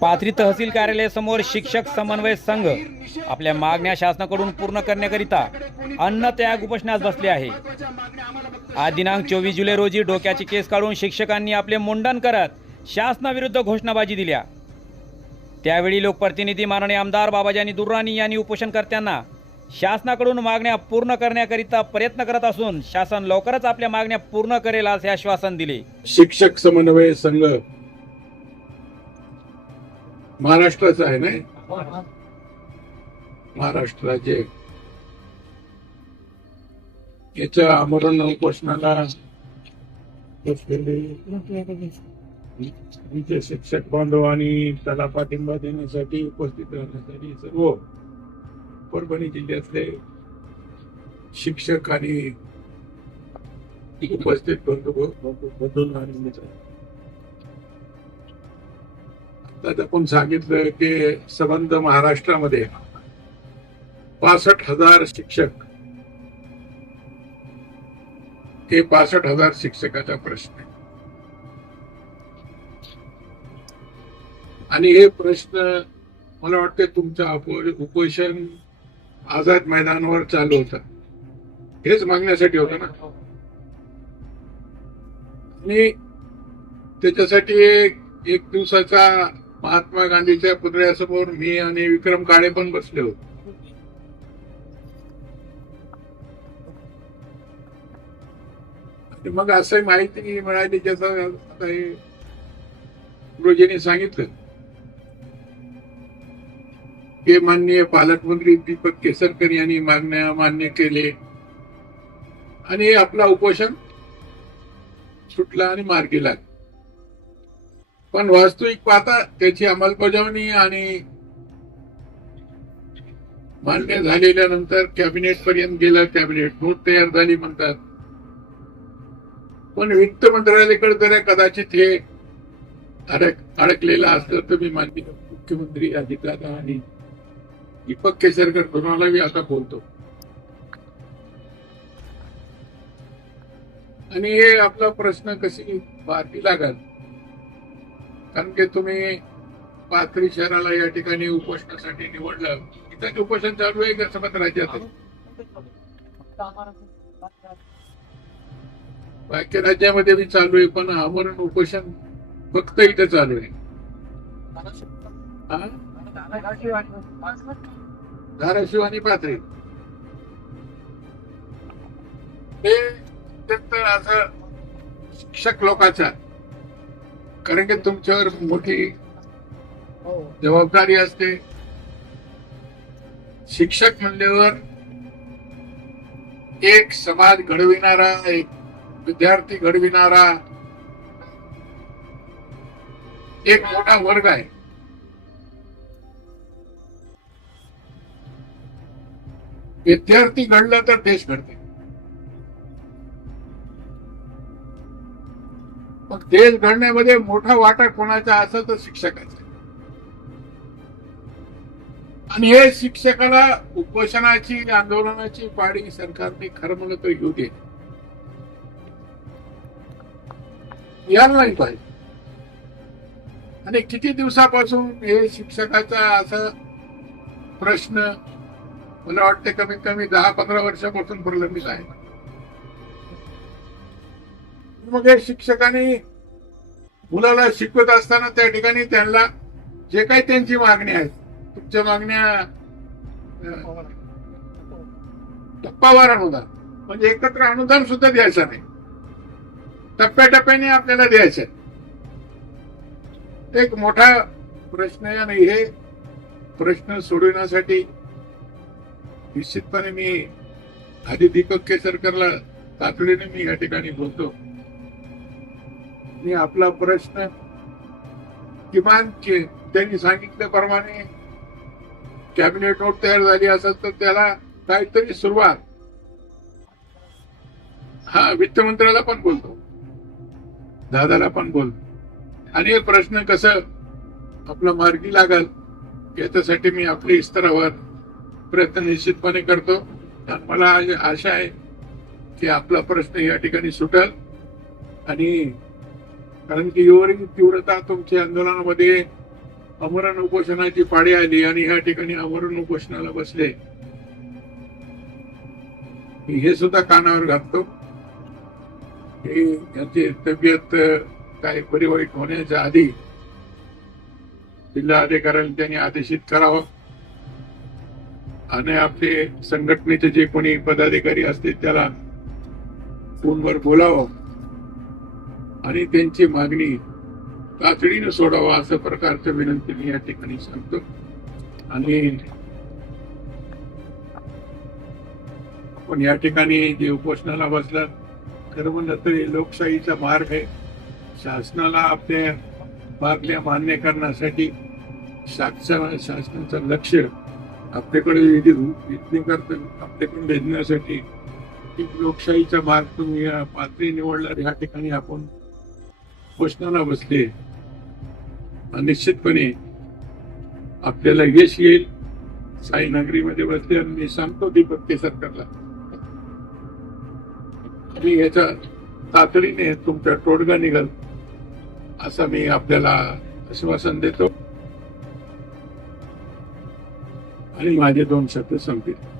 पाथरी तहसील कार्यालयासमोर शिक्षक समन्वय संघ आपल्या मागण्या शासनाकडून पूर्ण करण्याकरिता अन्न त्याग उपोषणास बसले आहे. आज दिनांक चोवीस जुलै रोजी डोक्याची केस काढून शिक्षकांनी आपले मुंडन करत शासनाविरुद्ध घोषणाबाजी दिल्या. त्यावेळी लोकप्रतिनिधी माननीय आमदार बाबाजानी दुर्राणी यांनी उपोषणकर्त्यांना शासनाकडून मागण्या पूर्ण करण्याकरिता प्रयत्न करत असून शासन लवकरच आपल्या मागण्या पूर्ण करेल असे आश्वासन दिले. शिक्षक समन्वय संघ महाराष्ट्राचा आहे ना? महाराष्ट्राचे याच्या आमरण उपोषणाला आमचे शिक्षक बांधव आणि त्याला पाठिंबा देण्यासाठी उपस्थित राहण्यासाठी सर्व परभणी जिल्ह्यातले शिक्षक आणि उपस्थित बंधू बंधूंना आणि आता आपण सांगितलं की संबंध महाराष्ट्रामध्ये पासष्ट हजार शिक्षक. हे पासष्ट हजार शिक्षकाचा प्रश्न आहे. आणि हे प्रश्न मला वाटतं तुमचं अपो- उपोषण आझाद मैदानावर चालू होता. हेच मागण्यासाठी होतं ना? आणि त्याच्यासाठी एक दिवसाचा महात्मा गांधीच्या पुतळ्यासमोर मी आणि विक्रम काळे पण बसले होते. मग असं माहिती मिळाली ज्याचं काही गुरुजींनी सांगितलं. हे माननीय पालकमंत्री दीपक केसरकर यांनी मागण्या मान्य केले. आणि हे आपला उपोषण सुटला आणि मार्गी लागला. पण वास्तविक पाहता त्याची अंमलबजावणी आणि मान्य झालेल्या नंतर कॅबिनेट पर्यंत गेलं कॅबिनेट नोट तयार झाली म्हणतात. पण वित्त मंत्रालयाकडे जर कदाचित हे अडक अडकलेलं असलं तर मी माननीय मुख्यमंत्री अजितदादा आणि दीपक केसरकर कोणाला मी आता बोलतो. आणि हे आपला प्रश्न कशी मार्गी लागल? कारण की तुम्ही पाथरी शहराला या ठिकाणी उपोषणासाठी निवडलं. इथं उपोषण चालू आहे का समज राज्यात? बाकी राज्यामध्ये बी चालू आहे पण आमरण उपोषण फक्त इथं चालू आहे. धाराशिव आणि पाथरी. हे अत्यंत असं शिक्षक लोकांचा. कारण की तुमच्यावर मोठी जबाबदारी असते. शिक्षक म्हणल्यावर एक समाज घडविणारा एक विद्यार्थी घडविणारा एक मोठा वर्ग आहे. विद्यार्थी घडला तर देश घडते. मग देश घडण्यामध्ये मोठा वाटा कोणाचा असेल तर शिक्षकाचा. आणि हे शिक्षकाला उपोषणाची आंदोलनाची पाडी सरकारने खरं म्हणलं तर घेऊ दे. यायला नाही पाहिजे. आणि किती दिवसापासून हे शिक्षकाचा असा प्रश्न मला वाटते कमीत कमी दहा पंधरा वर्षापासून प्रलंबित आहे. मग हे शिक्षकांनी मुलाला शिकवत असताना त्या ठिकाणी त्यांना जे काही त्यांची मागणी आहे तुमच्या मागण्या अं, टप्पावार अनुदान. म्हणजे एकत्र अनुदान सुद्धा द्यायचं नाही. टप्प्याटप्प्याने आपल्याला द्यायचं एक मोठा प्रश्न आहे आणि हे प्रश्न सोडविण्यासाठी निश्चितपणे मी आधी दीपक केसरकरला तातडीने मी या ठिकाणी बोलतो. आणि आपला प्रश्न किमान त्यांनी सांगितल्याप्रमाणे कॅबिनेट नोट तयार झाली असेल तर त्याला काहीतरी सुरुवात. हा वित्तमंत्र्याला पण बोलतो. दादाला पण बोलतो. आणि प्रश्न कसं आपला मार्गी लागल याच्यासाठी मी आपल्या स्तरावर प्रयत्न निश्चितपणे करतो. आणि मला आशा आहे की आपला प्रश्न या ठिकाणी सुटल. आणि कारण की एवढी तीव्रता तुमच्या आंदोलनामध्ये अमरण उपोषणाची पाळी आली आणि ह्या ठिकाणी अमरण उपोषणाला बसले. हे सुद्धा कानावर घातलो हे याची तब्येत काही काय बरी वाईट होण्याच्या आधी जिल्हा अधिकाऱ्यांनी त्यांनी आदेशित करावं. आणि आपले संघटनेचे जे कोणी पदाधिकारी असतील त्याला फोनवर बोलावं. आणि त्यांची मागणी तातडीनं सोडावा असं प्रकारचं विनंती मी या ठिकाणी सांगतो. आणि पण या ठिकाणी जे उपोषणाला बसलात खरं म्हणलं तरी लोकशाहीचा मार्ग आहे. शासनाला आपल्या मागण्या मान्य करण्यासाठी शासनाचं लक्ष आपल्याकडे विधी- करतो करत आपल्याकडून भेदण्यासाठी लोकशाहीचा मार्ग तुम्ही पात्री पातळी निवडला या ठिकाणी आपण उपोषणाला बसले. निश्चितपणे आपल्याला यश येईल साई नगरीमध्ये बसले आणि मी सांगतो दीपक ते सरकारला. मी याच्या तातडीने तुमचा तोडगा निघाल असं मी आपल्याला आश्वासन देतो. आणि माझे दोन शब्द संपतील